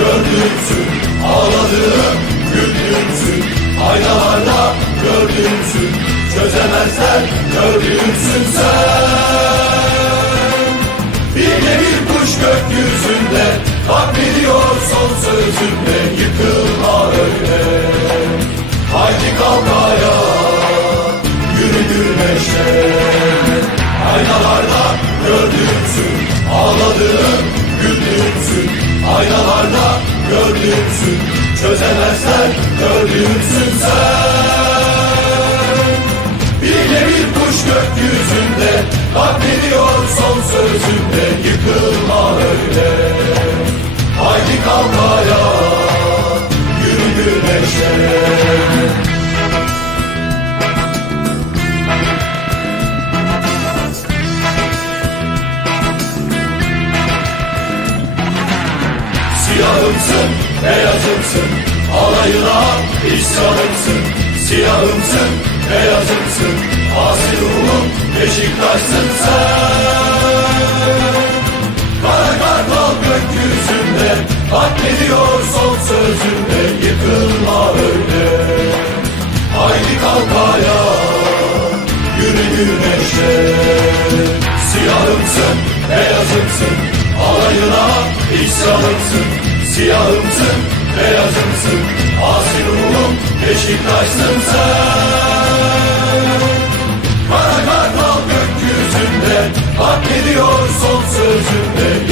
gördüğümsün Ağladığım güldüğümsün Aynalarda gördüğümsün. Çözemezler gördüğümsün sen. Yine bir kuş gökyüzünde Katlediyor son sözünde Yıkılma öyle. Haydi kalk ayağa Yürü güneşe Aynalarda gördüğümsün. Ağladığım güldüğümsün Aynalarda gördüğümsün Çözemezler gördüğümsün sen. Yine bir kuş gökyüzünde Katlediyor son sözünde Yıkılma öyle. Haydi kalk ayağa Yürü güneşe Siyahımsın, beyazımsın, alayına isyanımsın. Siyahımsın, beyazımsın, asi ruhum Beşiktaş'sın sen. Kara kartal gökyüzünde, katlediyor son sözünde, yıkılma öyle. Haydi kalk ayağa, yürü güneşe. Siyahımsın, beyazımsın, alayına isyanımsın. Siyahımsın, beyazımsın, asi ruhum Beşiktaş'sın sen. Kara gökyüzünde, hak ediyor son sözünde,